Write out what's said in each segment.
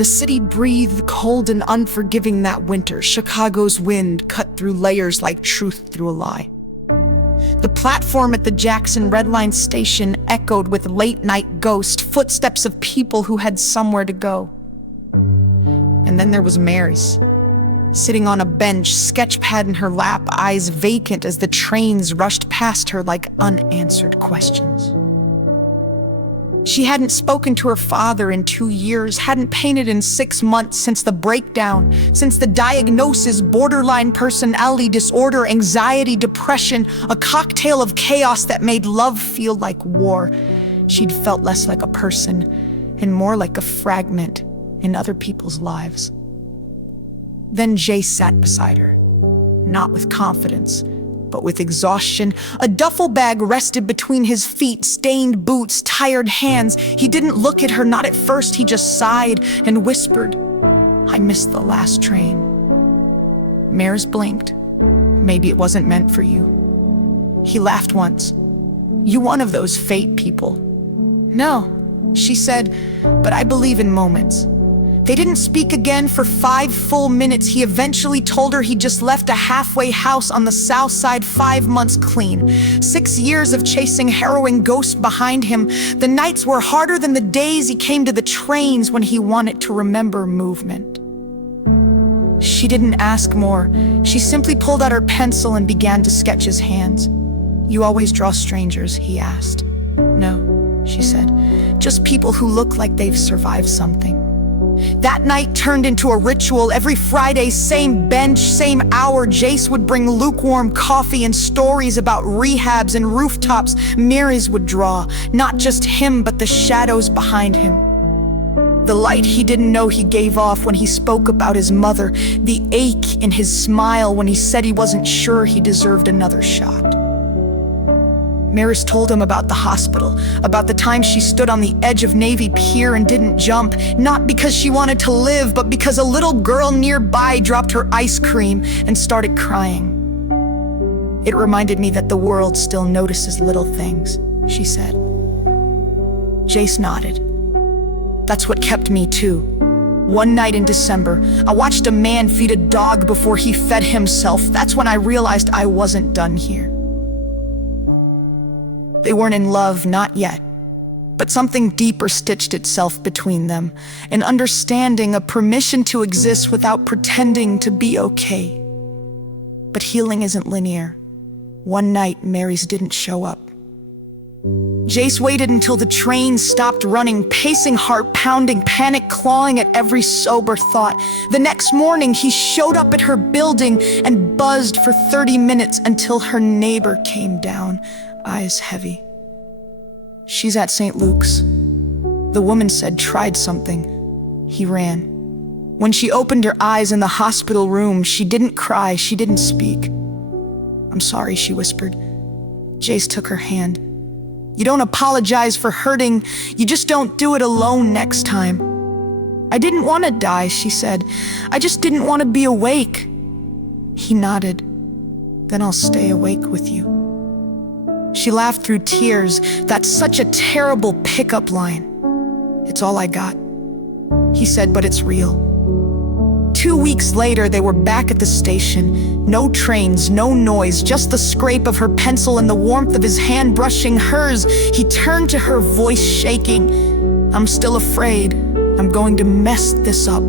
The city breathed cold and unforgiving that winter. Chicago's wind cut through layers like truth through a lie. The platform at the Jackson Red Line station echoed with late-night ghost footsteps of people who had somewhere to go. And then there was Mary's, sitting on a bench, sketch pad in her lap, eyes vacant as the trains rushed past her like unanswered questions. She hadn't spoken to her father in 2 years, hadn't painted in 6 months since the breakdown, since the diagnosis: borderline personality disorder, anxiety, depression, a cocktail of chaos that made love feel like war. She'd felt less like a person and more like a fragment in other people's lives. Then Jay sat beside her, not with confidence, but with exhaustion. A duffel bag rested between his feet, stained boots, tired hands. He didn't look at her, not at first. He just sighed and whispered, "I missed the last train." Maris blinked. "Maybe it wasn't meant for you." He laughed once. "You one of those fate people?" "No," she said, "but I believe in moments." They didn't speak again for 5 full minutes. He eventually told her he just left a halfway house on the south side, 5 months clean. 6 years of chasing harrowing ghosts behind him. The nights were harder than the days. He came to the trains when he wanted to remember movement. She didn't ask more. She simply pulled out her pencil and began to sketch his hands. "You always draw strangers?" he asked. "No," she said, "just people who look like they've survived something." That night turned into a ritual. Every Friday, same bench, same hour, Jace would bring lukewarm coffee and stories about rehabs and rooftops. Mary's would draw, not just him, but the shadows behind him. The light he didn't know he gave off when he spoke about his mother, the ache in his smile when he said he wasn't sure he deserved another shot. Maris told him about the hospital, about the time she stood on the edge of Navy Pier and didn't jump, not because she wanted to live, but because a little girl nearby dropped her ice cream and started crying. "It reminded me that the world still notices little things," she said. Jace nodded. "That's what kept me too. One night in December, I watched a man feed a dog before he fed himself. That's when I realized I wasn't done here." They weren't in love, not yet, but something deeper stitched itself between them, an understanding, a permission to exist without pretending to be okay. But healing isn't linear. One night, Mary's didn't show up. Jace waited until the train stopped running, pacing, heart pounding, panic clawing at every sober thought. The next morning, he showed up at her building and buzzed for 30 minutes until her neighbor came down, eyes heavy. "She's at St. Luke's." The woman said, "Tried something." He ran. When she opened her eyes in the hospital room, she didn't cry, she didn't speak. "I'm sorry," she whispered. Jace took her hand. "You don't apologize for hurting, you just don't do it alone next time." "I didn't want to die," she said. "I just didn't want to be awake." He nodded. "Then I'll stay awake with you." She laughed through tears. "That's such a terrible pickup line." "It's all I got," he said, "but it's real." 2 weeks later, they were back at the station. No trains, no noise, just the scrape of her pencil and the warmth of his hand brushing hers. He turned to her, voice shaking. "I'm still afraid. I'm going to mess this up."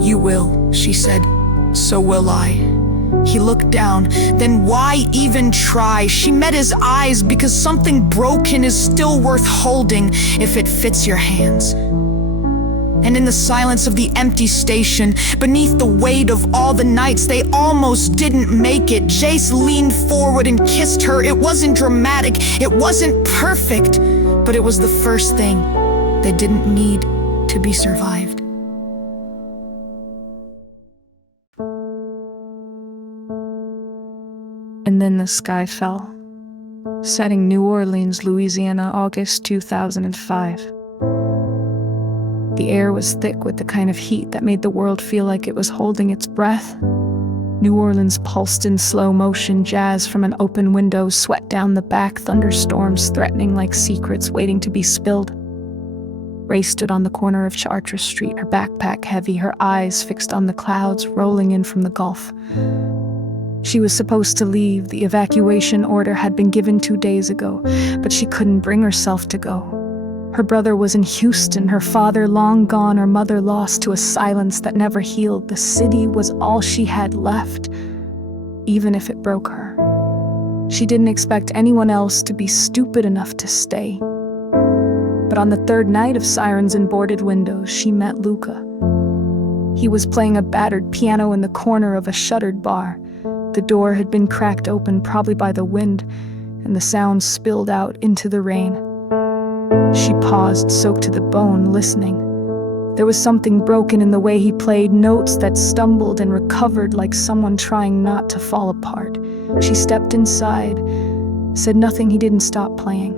"You will," she said. "So will I." He looked down. "Then why even try?" She met his eyes, because something broken is still worth holding if it fits your hands. And in the silence of the empty station, beneath the weight of all the nights they almost didn't make it, Jace leaned forward and kissed her. It wasn't dramatic, it wasn't perfect, but it was the first thing they didn't need to be survived. And then the sky fell. Setting New Orleans, Louisiana, August 2005. The air was thick with the kind of heat that made the world feel like it was holding its breath. New Orleans pulsed in slow motion, jazz from an open window swept down the back, thunderstorms threatening like secrets waiting to be spilled. Ray stood on the corner of Chartres Street, her backpack heavy, her eyes fixed on the clouds rolling in from the Gulf. She was supposed to leave. The evacuation order had been given 2 days ago, but she couldn't bring herself to go. Her brother was in Houston, her father long gone, her mother lost to a silence that never healed. The city was all she had left, even if it broke her. She didn't expect anyone else to be stupid enough to stay. But on the third night of sirens and boarded windows, she met Luca. He was playing a battered piano in the corner of a shuttered bar. The door had been cracked open, probably by the wind, and the sound spilled out into the rain. She paused, soaked to the bone, listening. There was something broken in the way he played, notes that stumbled and recovered like someone trying not to fall apart. She stepped inside, said nothing. He didn't stop playing.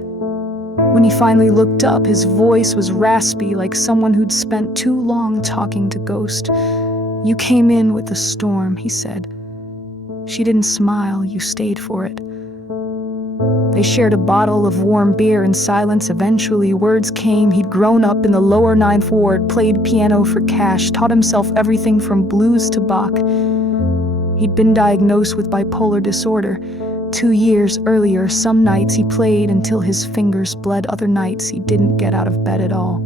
When he finally looked up, his voice was raspy, like someone who'd spent too long talking to ghosts. "You came in with the storm," he said. She didn't smile. "You stayed for it." They shared a bottle of warm beer in silence. Eventually, words came. He'd grown up in the lower Ninth Ward, played piano for cash, taught himself everything from blues to Bach. He'd been diagnosed with bipolar disorder. 2 years earlier, some nights he played until his fingers bled. Other nights, he didn't get out of bed at all.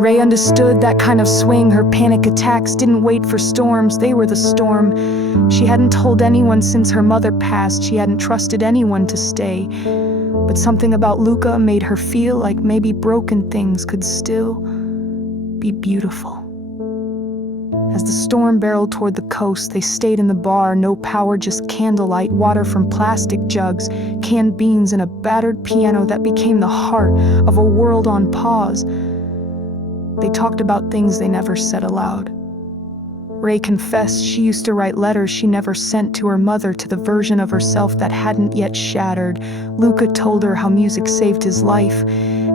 Ray understood that kind of swing. Her panic attacks didn't wait for storms. They were the storm. She hadn't told anyone since her mother passed. She hadn't trusted anyone to stay. But something about Luca made her feel like maybe broken things could still be beautiful. As the storm barreled toward the coast, they stayed in the bar. No power, just candlelight, water from plastic jugs, canned beans, and a battered piano that became the heart of a world on pause. They talked about things they never said aloud. Ray confessed she used to write letters she never sent to her mother, to the version of herself that hadn't yet shattered. Luca told her how music saved his life,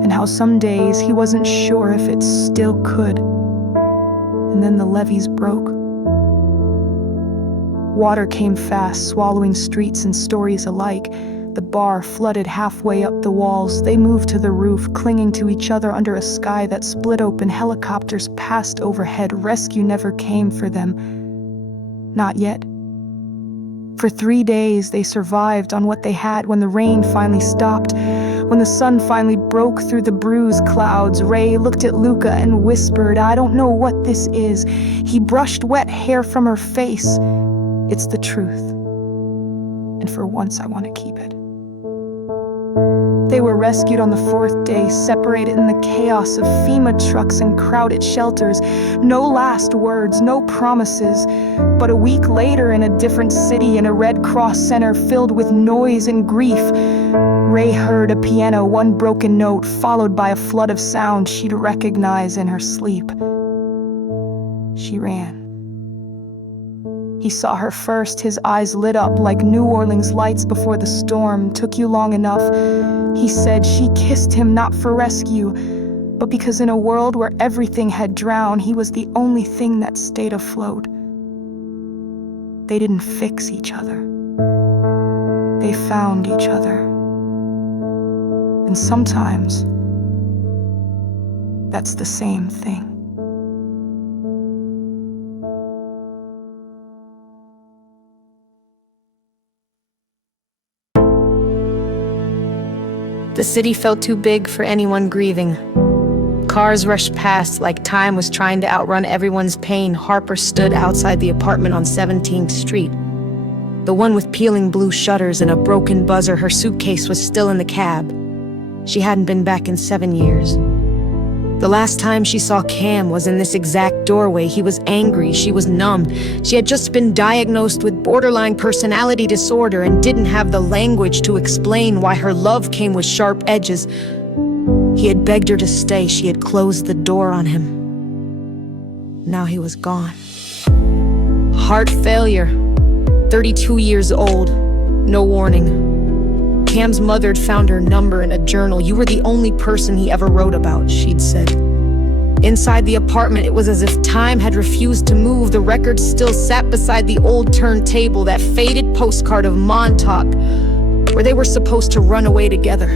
and how some days he wasn't sure if it still could. And then the levees broke. Water came fast, swallowing streets and stories alike. The bar flooded halfway up the walls. They moved to the roof, clinging to each other under a sky that split open. Helicopters passed overhead. Rescue never came for them. Not yet. For 3 days, they survived on what they had. When the rain finally stopped, when the sun finally broke through the bruised clouds, Ray looked at Luca and whispered, "I don't know what this is." He brushed wet hair from her face. "It's the truth. And for once, I want to keep it." They were rescued on the 4th day, separated in the chaos of FEMA trucks and crowded shelters. No last words, no promises. But a week later, in a different city, in a Red Cross center filled with noise and grief, Ray heard a piano, one broken note, followed by a flood of sound she'd recognize in her sleep. She ran. He saw her first, his eyes lit up like New Orleans lights before the storm. "Took you long enough," he said. She kissed him, not for rescue, but because in a world where everything had drowned, he was the only thing that stayed afloat. They didn't fix each other. They found each other. And sometimes, that's the same thing. The city felt too big for anyone grieving. Cars rushed past like time was trying to outrun everyone's pain. Harper stood outside the apartment on 17th Street. The one with peeling blue shutters and a broken buzzer. Her suitcase was still in the cab. She hadn't been back in 7 years. The last time she saw Cam was in this exact doorway. He was angry, she was numb. She had just been diagnosed with borderline personality disorder and didn't have the language to explain why her love came with sharp edges. He had begged her to stay. She had closed the door on him. Now he was gone. Heart failure. 32 years old. No warning. Cam's mother had found her number in a journal. "You were the only person he ever wrote about," she'd said. Inside the apartment, it was as if time had refused to move. The record still sat beside the old turntable, that faded postcard of Montauk, where they were supposed to run away together,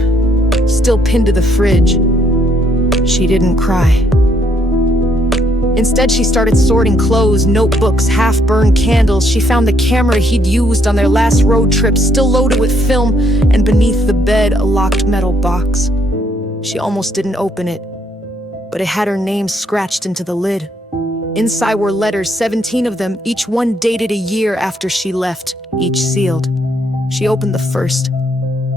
still pinned to the fridge. She didn't cry. Instead, she started sorting clothes, notebooks, half-burned candles. She found the camera he'd used on their last road trip, still loaded with film, and beneath the bed, a locked metal box. She almost didn't open it, but it had her name scratched into the lid. Inside were letters, 17 of them, each one dated a year after she left, each sealed. She opened the first.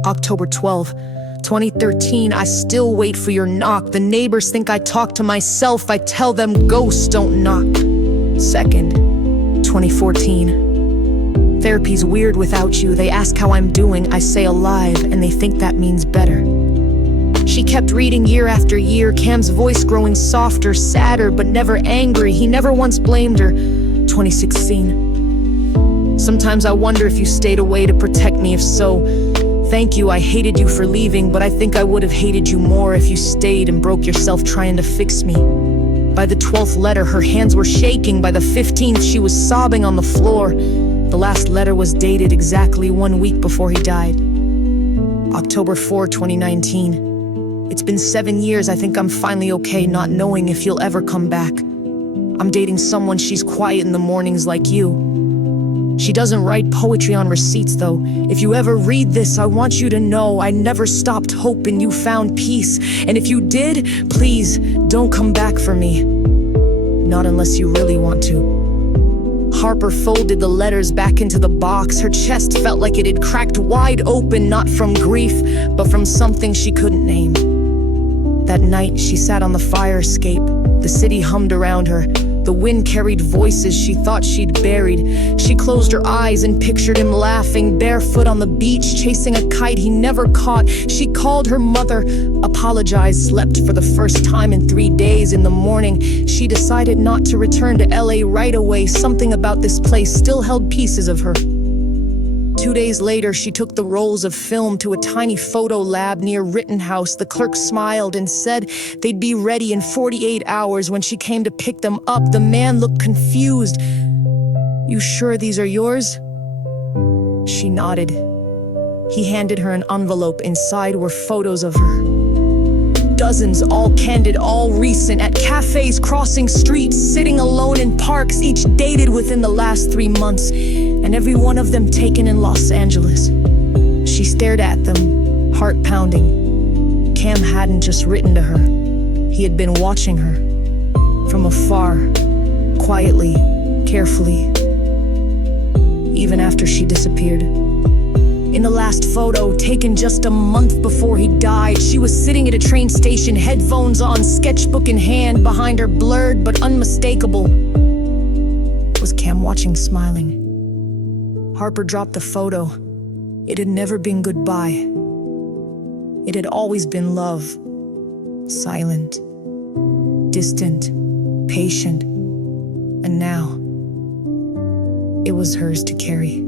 October 12, 2013, I still wait for your knock. The neighbors think I talk to myself. I tell them ghosts don't knock. Second, 2014. Therapy's weird without you. They ask how I'm doing. I say alive, and they think that means better. She kept reading year after year, Cam's voice growing softer, sadder, but never angry. He never once blamed her. 2016. Sometimes I wonder if you stayed away to protect me. If so, thank you. I hated you for leaving, but I think I would have hated you more if you stayed and broke yourself trying to fix me. By the 12th letter, her hands were shaking. By the 15th, she was sobbing on the floor. The last letter was dated exactly 1 week before he died. October 4, 2019. It's been 7 years. I think I'm finally okay, not knowing if you'll ever come back. I'm dating someone, she's quiet in the mornings like you. She doesn't write poetry on receipts, though. If you ever read this, I want you to know I never stopped hoping you found peace. And if you did, please don't come back for me. Not unless you really want to. Harper folded the letters back into the box. Her chest felt like it had cracked wide open, not from grief, but from something she couldn't name. That night, she sat on the fire escape. The city hummed around her. The wind carried voices she thought she'd buried. She closed her eyes and pictured him laughing, barefoot on the beach, chasing a kite he never caught. She called her mother, apologized, slept for the first time in 3 days. In the morning, she decided not to return to LA right away. Something about this place still held pieces of her. 2 days later, she took the rolls of film to a tiny photo lab near Rittenhouse. The clerk smiled and said they'd be ready in 48 hours. When she came to pick them up, the man looked confused. "You sure these are yours?" She nodded. He handed her an envelope. Inside were photos of her. Dozens, all candid, all recent, at cafes, crossing streets, sitting alone in parks, each dated within the last 3 months, and every one of them taken in Los Angeles. She stared at them, heart pounding. Cam hadn't just written to her. He had been watching her. From afar, quietly, carefully, even after she disappeared. In the last photo, taken just a month before he died, she was sitting at a train station, headphones on, sketchbook in hand. Behind her, blurred but unmistakable, was Cam watching, smiling. Harper dropped the photo. It had never been goodbye. It had always been love. Silent, distant, patient. And now, it was hers to carry.